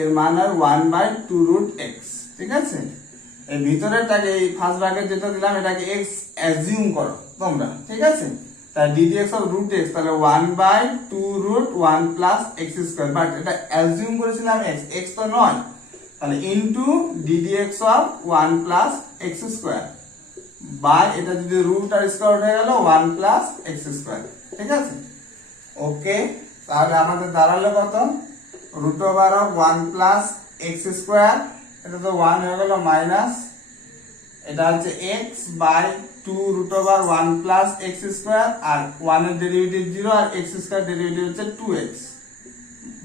এর মান হয় 1 by 2 root x, ঠিক আছে। এই ভিতরেরটাকে, এই ফার্স্ট ব্র্যাকেট যেটা দিলাম এটাকে x অ্যাজিউম করো তোমরা, ঠিক আছে। তাহলে ddx of root x, তাহলে 1 by 2 root 1 plus x square, but এটা অ্যাজিউম করেছিলাম x তো নয়, তাহলে into ddx of 1 plus x square by, এটা যদি রুট আর স্কয়ার হয়ে গেল 1 plus x square, ঠিক আছে। ওকে, তাহলে আমাদের দাঁড়ালো কত, root over of 1 plus x square, এটা তো 1 হয়ে গেল, মাইনাস এটা হচ্ছে x বাই 2 root over 1 plus x square, আর 1 এর ডেরিভেটিভ 0 আর x square ডেরিভেটিভ হচ্ছে 2x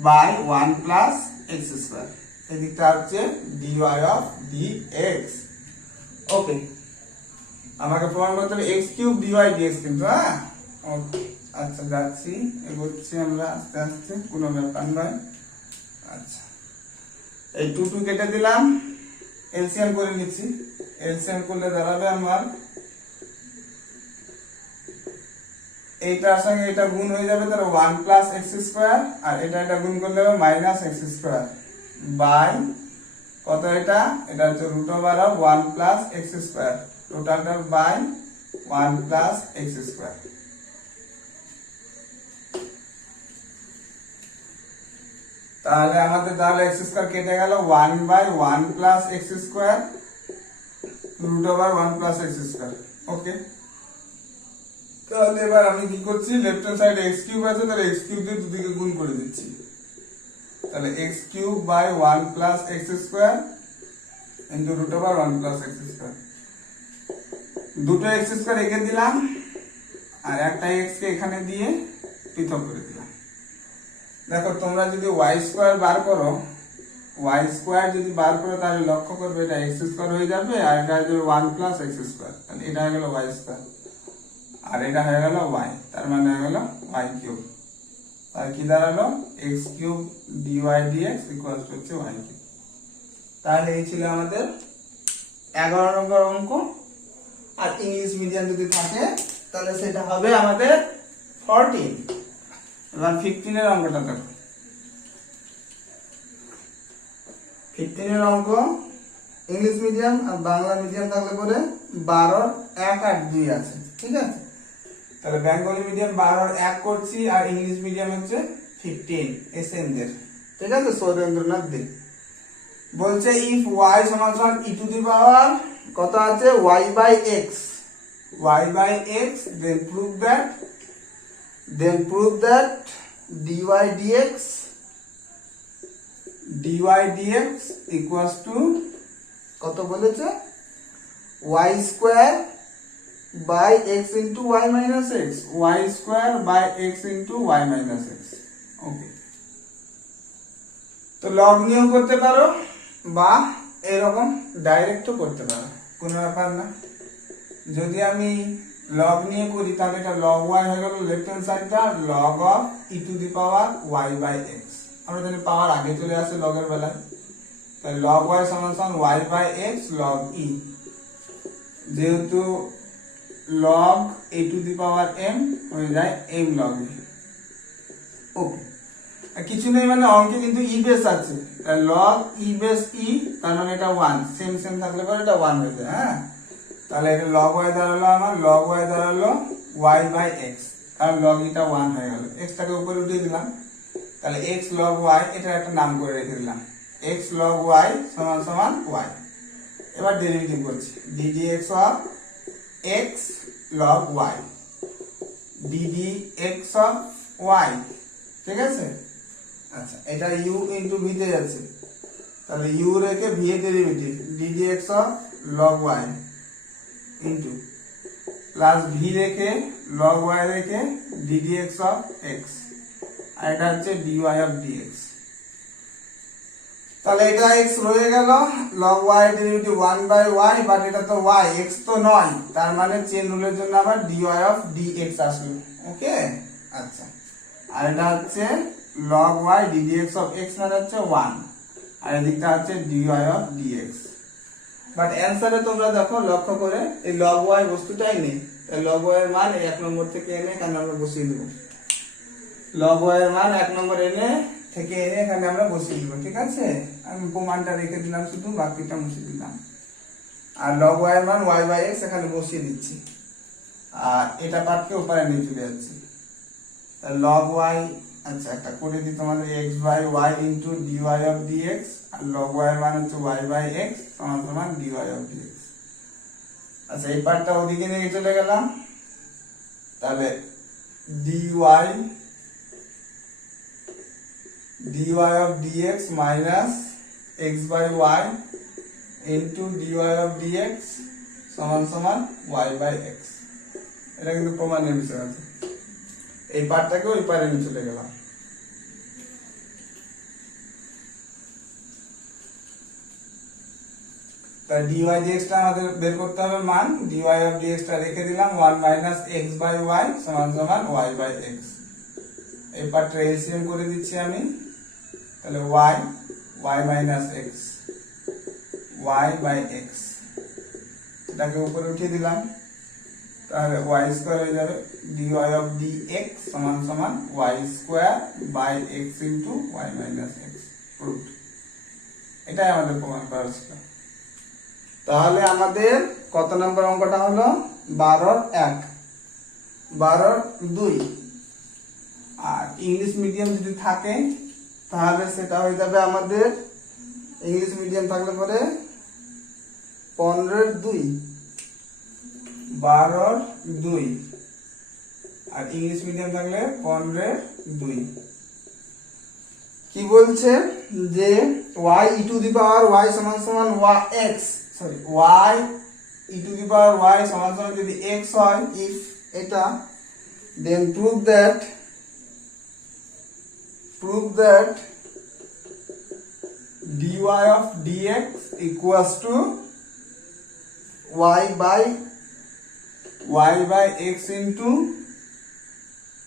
by 1 plus x square, এদিকটা হচ্ছে dy of dx। ওকে, আমাকে প্রমাণ করতে হবে x কিউব dy dx কিন্তু, হ্যাঁ। ওকে, আচ্ছা যাচ্ছি, এগোচ্ছি আমরা আস্তে আস্তে, কোনো ব্যাপার নয়। আচ্ছা, এই 2 2 কেটে দিলাম, এলসিএম করে নিচ্ছি, এলসিএম করলে দাঁড়াবে আমার এইটার সঙ্গে এটা গুণ হয়ে যাবে, তাহলে 1 plus x square, আর এটা গুণ করলে হবে minus x square বাই কত, এটা হচ্ছে root over of 1 plus x square, টোটালটা বাই 1 plus x square। তাহলে আমাদের তাহলে x স্কয়ার কেটে গেল, 1 by 1 plus x square root over 1 plus x square। ওকে, তাহলে এবার আমি কি করছি, লেফট হ্যান্ড সাইডে x কিউব আছে, তাহলে x কিউব দিয়ে দুদিকে গুণ করে দিচ্ছি, তাহলে x cube by 1 plus x square into root over 1 plus x square, দুটো x স্কয়ার এঁকে দিলাম আর একটা x কে এখানে দিয়ে পৃথক করে দিলাম। দেখো তোমরা যদি y স্কয়ার বার করো, ওয়াই স্কোয়ার যদি বার করে তাহলে লক্ষ্য করবে এটা এক্স স্কোয়ার হয়ে যাবে, আর এটা হয়ে যাবে 1 প্লাস এক্স স্কোয়ার, তাহলে এটা হয়ে গেল ওয়াই স্কোয়ার, আর এটা হয়ে গেল ওয়াই, তার মানে হয়ে গেল ওয়াই কিউব। তাহলে কি দাঁড়ালো, x cube dy dx equal to হচ্ছে ওয়াই কিউব। তাহলে এই ছিল আমাদের 11 নম্বর অঙ্ক। আর ইংলিশ মিডিয়াম যদি থাকে তাহলে সেটা হবে আমাদের 14। এবার 15 এর অঙ্কটা দেখো। 15 এর অঙ্ক ইংলিশ মিডিয়াম আর বাংলা মিডিয়াম থাকলে পরে 12 1 আর 2 আছে, ঠিক আছে। তাহলে বেঙ্গলি মিডিয়াম 12 1 করছি, আর ইংলিশ মিডিয়াম হচ্ছে 15 এসএনদের, ঠিক আছে, সৌরেন্দ্রনাথ দে। বলছে ইফ y সমান সমান e টু দি পাওয়ার কত আছে y by x, then prove that dy dx equals to কত বলেছে y square by x into y minus x, y square by x into y minus x। Okay, তো log নিয়েও করতে পারো বা এরকম ডাইরেক্টও করতে পারো, কোনো ব্যাপার না। যদি আমি লগ নিয়ে করি তাহলে এটা লগ y হয়ে গেল লেফট হ্যান্ড সাইডটা log of e to the power y by x। আমরা জানি পাওয়ার আগে চলে আসে লগের বেলায়, তাহলে লগ y সমান সমান y by x log e, যেহেতু log e to the power m হয়ে যায় m লগ e। ওকে, কিছু নেই মানে অঙ্কে কিন্তু ই বেস আছে, তাহলে লগ ই বেস ই, তার মানে এটা 1, সেম সেম থাকলে পরে এটা 1 হয়ে যায়। হ্যাঁ, তাহলে এটা লগ y দাঁড়ালো আমার, লগ y দাঁড়ালো y বাই x, কারণ লগ এটা 1 হয়ে গেল, x টাকে উপরে উঠিয়ে দিলাম, তাহলে x log y এটা একটা নাম করে রেখে দিলাম, x log y সমান সমান y। এবার ডেরিভেটিভ করছি, ddx of x log y, ddx of y, ঠিক আছে। আচ্ছা, এটা u ইনটু v তে যাচ্ছে, তাহলে u রেখে v এর derivative ddx of log y into plus v রেখে log y রেখে ddx of x, আর এটা হচ্ছে dy of dx। তাহলে এটা x রয়ে গেল, log y derivative 1 by y, but এটা তো y, x তো নয়, তার মানে চেন রুলের জন্য আবার dy of dx আসলো। ওকে, আচ্ছা, আর এটা হচ্ছে log y ddx of x মানে হচ্ছে 1, আর এদিকটা হচ্ছে dy of dx। বাট অ্যানসারে তোমরা দেখো লক্ষ্য করে এই log y বস্তুটাই নেই, তাই log y এর মান 1 নম্বর থেকে এনে এখানে আমরা বসিয়ে দেব, log y এর মান 1 নম্বর এনে থেকে এনে এখানে আমরা বসিয়ে দিব, ঠিক আছে। আমি প্রমাণটা রেখে দিলাম, শুধু বাকিটা মুছে দিলাম, আর log y এর মান y বাই x এখানে বসিয়ে দিচ্ছি, আর এটা পার্টকে উপরে নিয়ে চলে যাচ্ছে, তাহলে log y, আচ্ছা একটা করে দিই তোমাদের, x by y into dy of dx, আর log y এর মান হচ্ছে y বাই x সমান সমান dy of dx। আচ্ছা, এই পার্টটা ওদিকে নিয়ে চলে গেলাম, তাহলে dy of dx minus x by y into dy of dx সমান সমান y by x। এটা কিন্তু প্রমাণের বিষয় আছে, এই পার্টটাকে ওই পারে নিয়ে চলে গেলাম। তাই dy dx টা আমাদের বের করতে হবে মান, dy of dx টা রেখে দিলাম 1 minus x by y সমান সমান y by x। এই পার্টটা এলসিএম করে দিচ্ছি আমি, তাহলে y minus x, y by x এটাকে উপরে উঠিয়ে দিলাম, তাহলে y স্কয়ার হয়ে যাবে dy of dx সমান সমান y square by x into y minus x root. এটাই আমাদের প্রমাণ করা ছিল। তাহলে আমাদের কত নম্বর অঙ্কটা হলো 12-1, 12-2। আর ইংলিশ মিডিয়াম যদি থাকে তাহলে সেটা হয়ে যাবে আমাদের, ইংলিশ মিডিয়াম থাকলে পরে 15-2, 12-2, আর ইংলিশ মিডিয়াম থাকলে 15-2। কি বলছে যে y e to the power y সমান সমান x, sorry y e to the power y সমান সমান যদি x হয়, if এটা, then prove that dy of dx equals to y by x into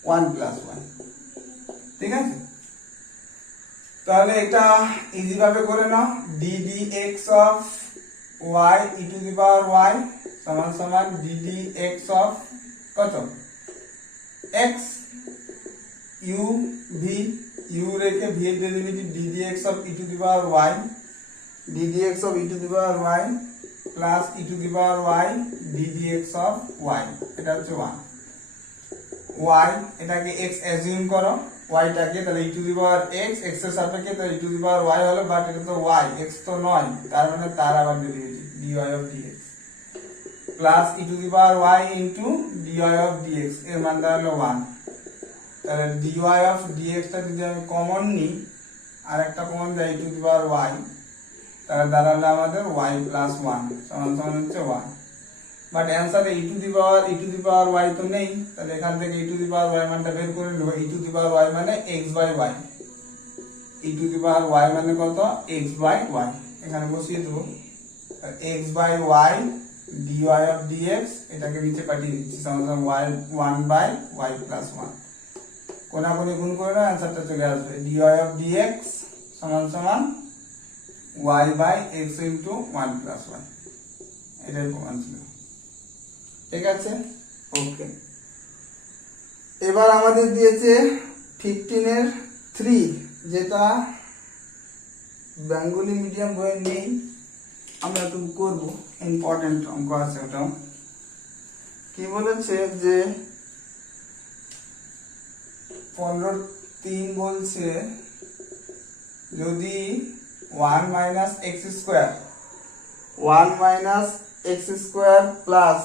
1 plus 1। ঠিক আছে, তাহলে এটা ইজি ভাবে করে নাও। ddx of y e to the power y সমান সমান ddx of কত x u v u রেখে v এর derivative ddx of e to the power y ddx of e to the power y plus e to the power y ddx of y, এটা হচ্ছে 1। y এটাকে x assume করো, y টাকে, তাহলে e to the power x x এর সাপেক্ষে, তাহলে e to the power y হলো, বাট এটা তো y x তো নয়, তার মানে তার আবার derivative dy of dx plus e to the power y into dy of dx, এর মান দাঁড়ালো 1। তাহলে dy of dx টা যদি আমি কমন নিই, আর একটা কমন দেই e to the power y, তাহলে দাঁড়ালো আমাদের y plus 1 সমান সমান হচ্ছে 1। বাট অ্যানসারে e to the power y তো নেই, তাহলে এখান থেকে e to the power y মানটা বের করে নেব। e to the power y মানে x by y, e to the power y মানে কত x by y, এখানে বসিয়ে দেব x by y dy of dx, এটাকে নিচে পাঠিয়ে দিচ্ছি সমান সমান y 1 by y plus 1, কোনাকুনি গুণ করে নাও, অ্যানসারটা চলে আসবে dy of dx সমান সমান y by x into 1 plus 1, এটাই প্রমাণ ছিল। ঠিক আছে, ওকে। এবার আমাদের দিয়েছে 15 এর 3, যেটা বেঙ্গলি মিডিয়াম বইয়ে নেই, আমরা একটু করবো, ইম্পর্টেন্ট অঙ্ক আছে ওটাও। কি বলেছে যে 15.3 বলছে যদি 1 minus x square plus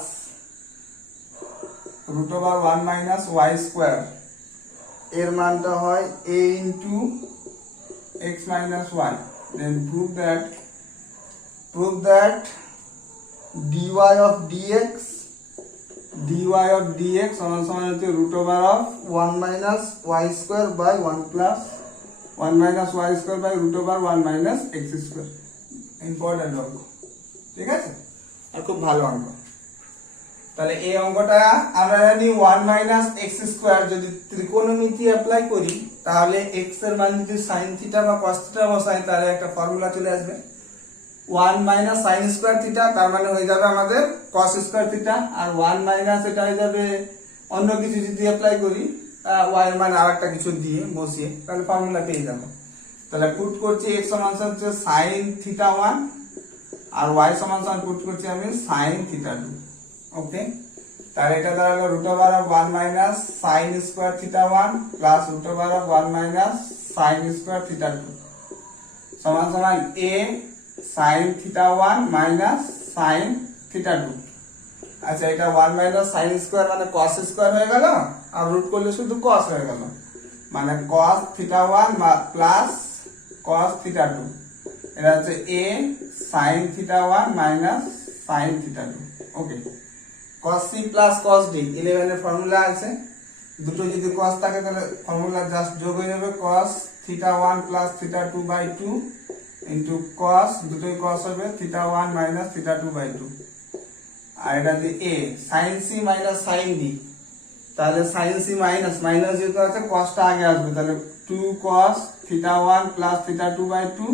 root over 1 minus y square এর মানটা হয় a into x minus y, then prove that dy of dx সমান সমান হচ্ছে root over of 1 minus y square by 1 plus 1 minus y square by root over 1 minus x square, important অঙ্ক। ঠিক আছে, আর খুব ভালো অঙ্ক। তাহলে এই অঙ্কটা আমরা জানি 1 minus x square যদি ত্রিকোণমিতি অ্যাপ্লাই করি, তাহলে x এর মান যদি sin থিটা বা cos থিটা বসাই, তাহলে একটা ফর্মুলা চলে আসবে 1 minus sin square থিটা, তার মানে হয়ে যাবে আমাদের cos square থিটা, আর 1 minus এটা হয়ে যাবে অন্য কিছু যদি অ্যাপ্লাই করি y এর মান আরেকটা কিছু দিয়ে বসিয়ে, তাহলে ফর্মুলা পেয়ে যাব। তাহলে পুট করছি x সমান হচ্ছে sin থিটা 1 আর y সমান পুট করছি আমি sin থিটা 2। ওকে, তাহলে এটা দাঁড়ালো root over of 1 minus sin square theta 1 plus root over of 1 minus sin square theta 2 সমান সমান a sin theta 1 minus sin theta 2। আচ্ছা, এটা 1 minus sin square মানে cos square হয়ে গেল, আর রুট করলে শুধু cos হয়ে গেল, মানে cos theta 1 plus cos theta 2, এটা হচ্ছে a sin theta 1 minus sin theta 2। Okay, cos c plus cos d 11 এর ফর্মুলা আছে, দুটো যদি cos থাকে তাহলে ফর্মুলা জাস্ট যোগ হয়ে যাবে cos theta 1 plus theta 2 by 2 into cos, দুটোই cos হবে theta 1 minus theta 2 by 2, আর এটা যে a sin c minus sin d, তাহলে sin c minus যেহেতু আছে cos টা আগে আসবে, তাহলে 2 cos theta 1 plus theta 2 by 2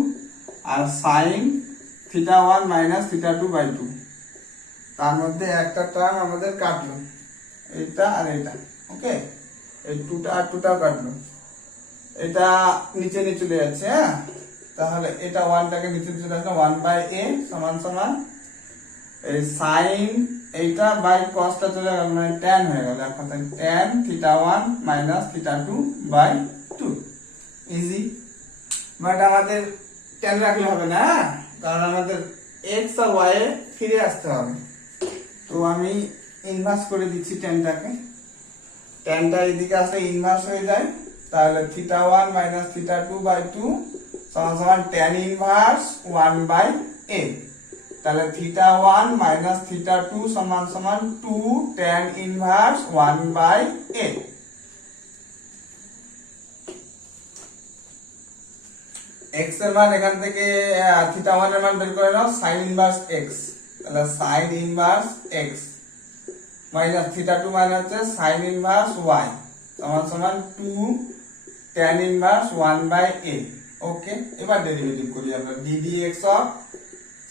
আর sin theta 1 minus theta 2 by 2, তার মধ্যে একটা টার্ম আমাদের কাটলো, এটা আর এটা। ওকে, এই 2টা আর 2টাও কাটলো, এটা নিচে নিচে চলে যাচ্ছে। হ্যাঁ, তাহলে এটা 1টাকে নিচে চলে আসলো 1 by a সমান সমান এই sin এইটা বাই cos টা চলে গেল, মানে tan হয়ে গেল, এখন tan theta 1 minus theta 2 by 2, easy. But আমাদের tan রাখলে হবে না, কারণ আমাদের x আর y এ ফিরে আসতে হবে। তো আমি ইনভার্স করে দিচ্ছি ট্যানটাকে, ট্যানটা এদিকে আসলে ইনভার্স হয়ে যায়, তাহলে থিটা 1 মাইনাস থিটা 2 বাই 2 সমান সমান ট্যান ইনভার্স 1 বাই a, তাহলে থিটা 1 মাইনাস থিটা 2 সমান সমান 2 tan inverse 1 by a। x এর মান এখান থেকে থিটা 1 এর মান বের করে নাও sin ইনভার্স x, তাহলে sin inverse x minus theta 2 মানে হচ্ছে sin ইনভার্স y সমান সমান 2 tan ইনভার্স 1/a। ওকে, এবার ডেরিভেটিভ করি আমরা ddx of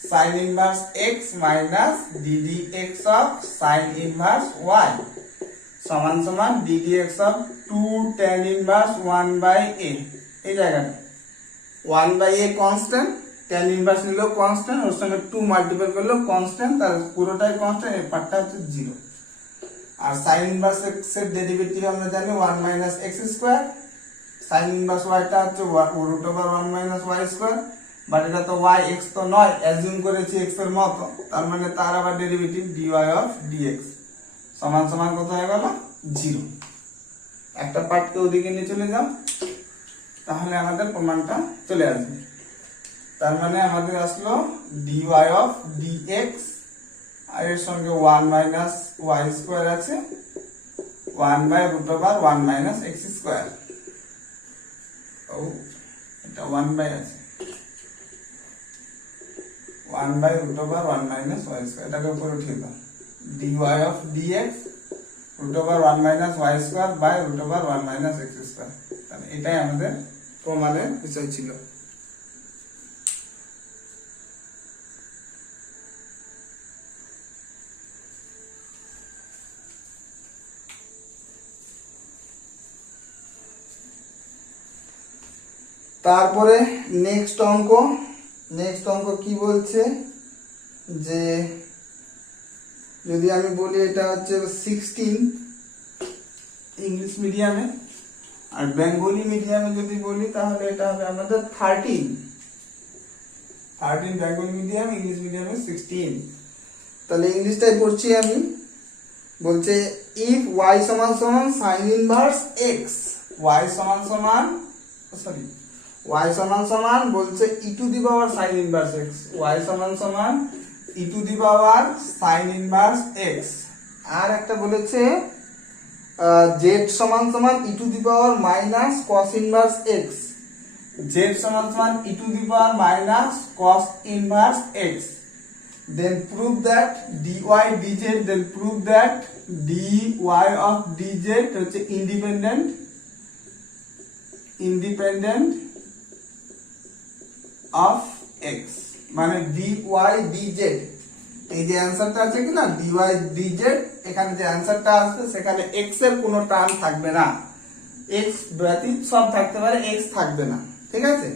sin inverse x minus ddx of sin inverse y সমান সমান ddx of 2 tan inverse 1/a। এই জায়গাটা 1/a কনস্ট্যান্ট, tan ইনভার্স নিলেও কনস্ট্যান্ট, ওর সঙ্গে 2 মাল্টিপ্লাই করলেও কনস্ট্যান্ট, তার পুরোটাই কনস্ট্যান্ট, এই পার্টটা হচ্ছে 0। আর sin ইনভার্স x এর ডেরিভেটিভ আমরা জানি 1 minus x square, sin inverse y টা হচ্ছে √ over 1 minus y square, but এটা তো y x তো নয়, অ্যাজিউম করেছি x এর মতো, তার মানে তার আবার ডেরিভেটিভ dy অফ dx সমান সমান কত হয়ে গেল 0। একটা পার্টকে ওদিকে নিয়ে চলে যাও, তাহলে আমাদের প্রমাণটা চলে আসবে। তার মানে আমাদের আসলো dy অফ dx আর এর সঙ্গে 1 মাইনাস y স্কয়ার আছে 1/√1 মাইনাস x স্কয়ার। ও এটা 1 আছে 1/√1 মাইনাস y স্কয়ার, এটাকে উপরে উঠিয়ে দাও dy of dx √1 minus y square by √1 minus x square. তাহলে এটাই আমাদের প্রমাণের বিষয় ছিল। তারপরে নেক্সট অঙ্ক কি বলছে যে যদি আমি বলি এটা হচ্ছে 16 ইংলিশ মিডিয়ামে, আর বেঙ্গলি মিডিয়ামে যদি বলি তাহলে এটা হবে আমাদের 13 বেঙ্গলি মিডিয়াম, ইংলিশ মিডিয়ামে 16। তাহলে ইংলিশটাই পড়ছি আমি। বলছে ইফ y সমান সমান sin ইনভার্স x, y সমান সমান y সমান সমান বলছে e to the power sin inverse x, y সমান সমান e to the power sin inverse x, আর একটা বলেছে z সমান সমান e to the power minus cos inverse x, z সমান সমান e to the power minus cos inverse x, then prove that dy dz, then prove that dy of dz হচ্ছে independent of x, মানে dy dz এই যে অ্যানসারটা আছে কি না dy dz, এখানে যে অ্যানসারটা আসবে সেখানে x এর কোনো টার্ম থাকবে না, x ব্যতীত সব থাকতে পারে, x থাকবে না, ঠিক আছে।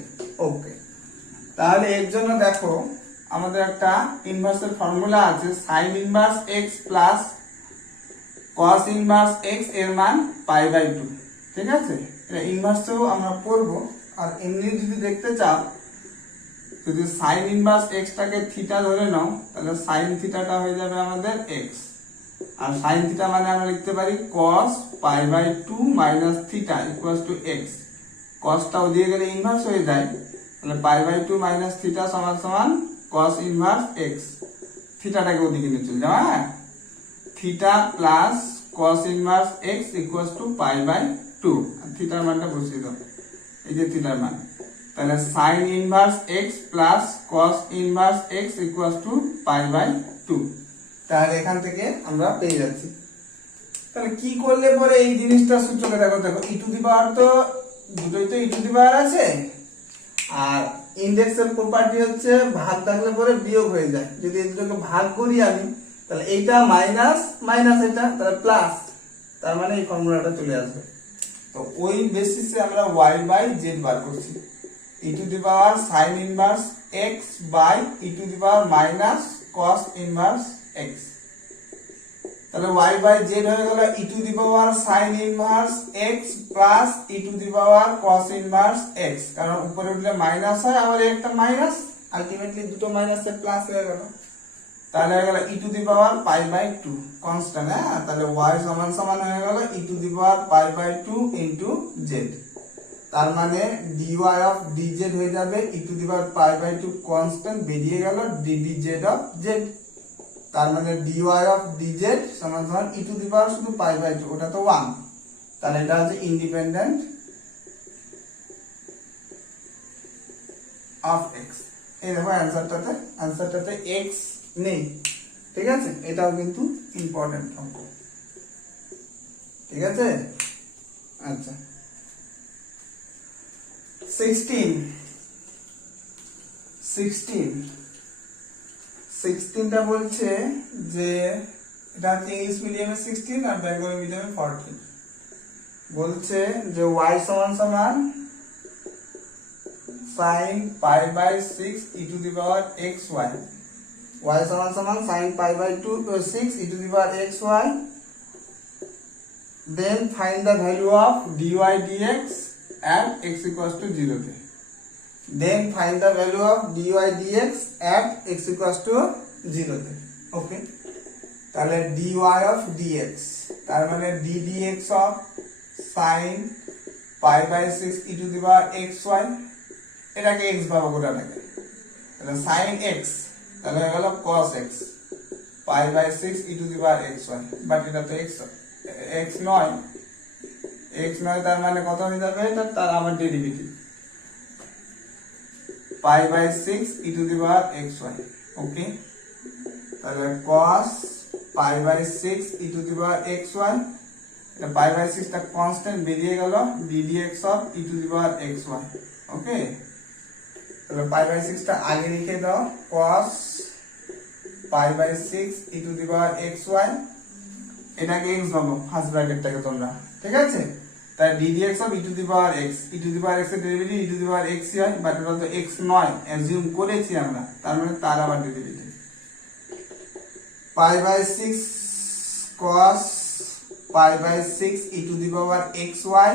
ওকে, তাহলে এর জন্য দেখো আমাদের একটা ইনভার্সের ফর্মুলা আছে sin inverse x plus cos inverse x এর মান π/2, ঠিক আছে। এটা ইনভার্সেও আমরা পড়ব। আর এমনি যদি দেখতে চাও, যদি sin ইনভার্স x টাকে থিটা ধরে নাও, তাহলে sin থিটাটা হয়ে যাবে আমাদের x, আর sin থিটা মানে আমরা লিখতে পারি cos π/2 মাইনাস থিটা ইকুয়ালস টু x, cosটাও দিয়ে গেলে ইনভার্স হয়ে যায়, তাহলে π/2 মাইনাস থিটা সমান সমান cos ইনভার্স x, থিটাটাকে ওদিকে নিয়ে চলে যাও, হ্যাঁ, theta plus cos inverse x equals to π/2, আর থিটার মানটা বসিয়ে দাও, এই যে থিটার মান, তাহলে sin inverse x plus cos inverse x equals to π/2। তাহলে এখান থেকে আমরা পেয়ে যাচ্ছি। তাহলে কি করলে পরে এই জিনিসটা সূচকে দেখো e টু দি পাওয়ার তো দুটোই তো e টু দি পাওয়ার আছে, আর ইনডেক্সের প্রপার্টি হচ্ছে ভাগ থাকলে পরে বিয়োগ হয়ে যায়, যদি এই দুটোকে ভাগ করি আমি তাহলে এইটা মাইনাস মাইনাস এটা তাহলে প্লাস, তার মানে এই ফর্মুলাটা চলে আসবে। তো ওই বেসিসে আমরা y/z বার করছি, e to the power sin inverse x by e to the power minus cos inverse x, তাহলে y/z হয়ে গেল e to the power sin inverse x plus e to the power cos inverse x, কারণ উপরে উঠলে minus হয়, আবার একটা minus, ultimately দুটো মাইনাসে প্লাস হয়ে গেল, তাহলে হয়ে গেল e to the power π/2 constant, হ্যাঁ, তাহলে y সমান সমান হয়ে গেল e to the power π/2 into z, তার মানে dy অফ dz হয়ে যাবে e to the power π/2 constant, বেরিয়ে গেল ddz অফ z, তার মানে dy অফ dz সমান সমান e টু দি পাওয়ার শুধু π/2, ওটা তো 1, তাহলে এটা হচ্ছে ইন্ডিপেন্ডেন্ট অফ এক্স। এই দেখো অ্যান্সারটাতে এক্স নেই, ঠিক আছে, এটাও কিন্তু ইম্পর্টেন্ট অঙ্ক, ঠিক আছে। আচ্ছা 16টা বলছে যে এটা হচ্ছে ইংলিশ মিডিয়ামে 16 আর বেঙ্গলি মিডিয়ামে 14। বলছে যে y সমান সমান sin pi by 6 e to the power xy, y সমান সমান sin pi by 6 e to the power xy, then find the value of dy dx at x equals to 0 তে, then find the value of dy dx at x equals to 0 তে। ওকে, তাহলে dy of dx তার মানে d dx of sin pi by 6 e to the power xy, এটাকে x ভাবে গোটাটাকে, তাহলে sin x তাহলে হয়ে গেল cos x pi by 6 e to the power xy, but এটা তো x নয়, তার মানে কত হয়ে যাবে, এটা তার আবার derivative pi by 6 e to the power xy। ওকে, তাহলে cos pi by 6 e to the power xy, এটা pi by 6 টা কনস্ট্যান্ট বেরিয়ে গেল d dx of e to the power xy। ওকে, তাহলে pi by 6 টা আগে লিখে দাও, cos pi by 6 e to the power xy, এটাকে x ভাবো ফার্স্ট ব্র্যাকেটটাকে তোমরা, ঠিক আছে। তাই d dx of e to the power x, e to the power x এর derivative e to the power x হয়, বাট এটা তো x নয়, অ্যাজিউম করেছি আমরা, তার মানে তার আবার derivative pi by 6 cos pi by 6 e to the power xy,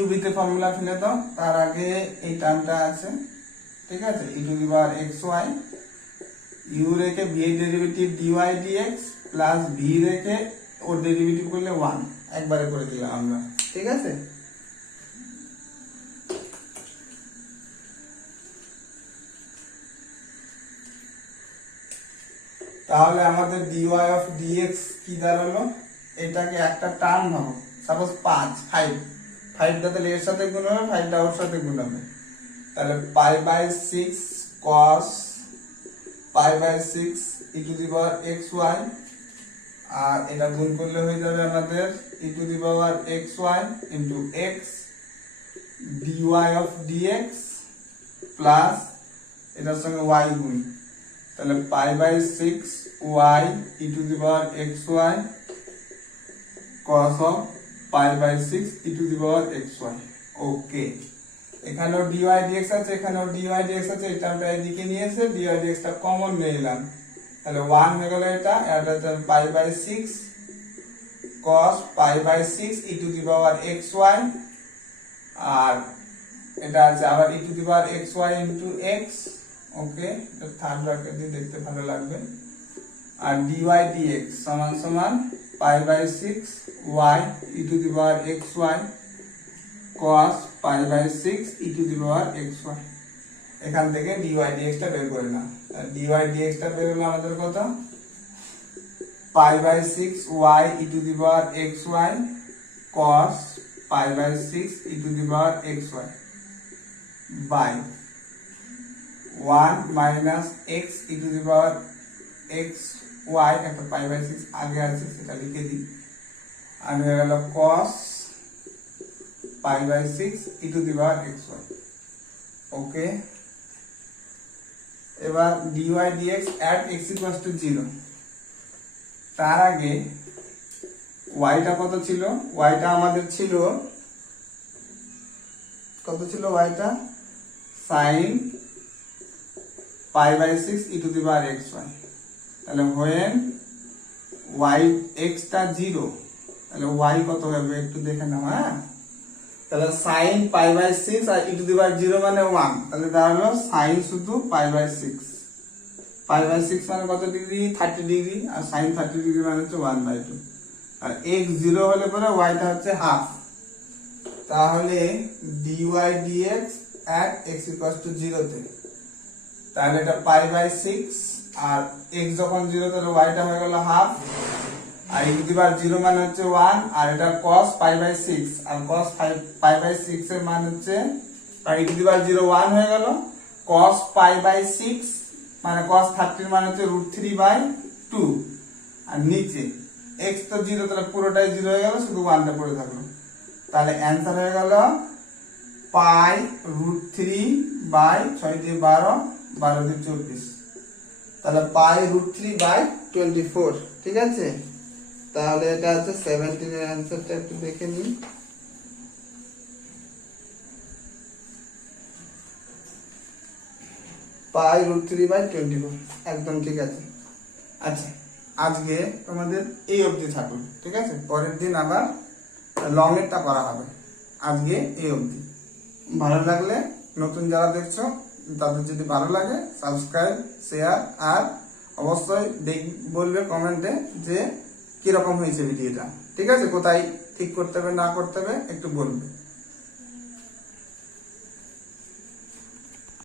u তে ফর্মুলা ফেলে দাও, তার আগে এই টার্মটা আছে, ঠিক আছে, e to the power xy, u রেখে v এর derivative dy dx plus v রেখে ওর ডেরিভেটিভ করলে 1, একবারে করে দিলাম আমরা, ঠিক আছে। তাহলে আমাদের dy of dx কি দাঁড়ালো, এটাকে একটা টার্ম ভাবো, সাপোজ 5 টা তাহলে এর সাথে গুণ হবে, 5 টা ওর সাথে গুণ হবে, তাহলে pi by 6 cos pi by 6 e to the power xy, আর এটা গুণ করলে হয়ে যাবে আমাদের e to the power xy into x dy of dx plus এটার সঙ্গে y গুণ, তাহলে pi by 6 y e to the power xy cos of pi by 6 e to the power xy। ওকে, এখানেও dy dx আছে, এখানেও dy dx আছে, এটা আমরা এদিকে নিয়ে এসে dy dx টা কমন নিয়ে নিলাম, তাহলে 1 হয়ে গেল, এটা হচ্ছে pi by 6 cos pi by 6 e to the power xy, আর এটা আছে আবার e to the power xy into x। ওকে, এটা থার্ড ব্র্যাকেট দিয়ে দেখতে ভালো লাগবে, আর dy dx সমান সমান pi by 6 y e to the power xy cos pi by 6 e to the power xy। এখান থেকে dy dx টা বের করে নাও, dy dx টা বের হলো আমাদের কত, pi by 6 y e to the power xy cos pi by 6 e to the power xy by 1 minus x e to the power xy, একটা pi by 6 আগে আছে সেটা লিখে দিই, আর হয়ে গেল cos pi by 6 e to the power xy। ওকে, এবার dy dx at x equals to 0, তার আগে y টা কত ছিল, y টা আমাদের ছিল কত ছিল, y টা sin pi by 6 e to the power xy, তাহলে when y x টা 0, তাহলে y কত হবে একটু দেখে নাও, হ্যাঁ, তাহলে sin pi by 6 R e to the power 0 মানে 1, তাহলে দাঁড়ালো sin শুধু pi by 6, pi by 6 মানে কত ডিগ্রি, 30 ডিগ্রি, আর sin 30 ডিগ্রি মানে হচ্ছে 1/2, আর x 0 হলে পরে y টা হচ্ছে হাফ, তাহলে dy dx at x equals to 0 তে, তাহলে এটা pi by 6 আর x যখন 0 তাহলে y টা হয়ে গেল হাফ, আর e to the power 0 মানে হচ্ছে 1, আর এটা cos pi by 6, R cos pi by 6 এর মান হচ্ছে আর e টু দি পাওয়ার 0 1 হয়ে গেল। cos পাই বাই 6 মানে cos 30 মানে হচ্ছে √3/2। আর নিচে x তো 0, তাহলে পুরোটাই 0 হয়ে গেল, শুধু 1টা পড়ে থাকলো। তাহলে অ্যান্সার হয়ে গেল পাই √3/6 দিয়ে 12, 12 দিয়ে 24, তাহলে পাই √3/24। ঠিক আছে, তাহলে এটা হচ্ছে 17 এর অ্যান্সারটা একটু দেখে নিই। পাই √3/24 একদম ঠিক আছে। আচ্ছা, আজকে তোমাদের এই অবধি থাকুন। ঠিক আছে, পরের দিন আবার লং এরটা করা হবে। আজকে এই অবধি। ভালো লাগলে, নতুন যারা দেখছো তাদের যদি ভালো লাগে সাবস্ক্রাইব, শেয়ার, আর অবশ্যই বলবে কমেন্টে যে কিরকম হয়েছে ভিডিওটা। ঠিক আছে, কোথায় ঠিক করতে হবে না করতে হবে একটু বলবে।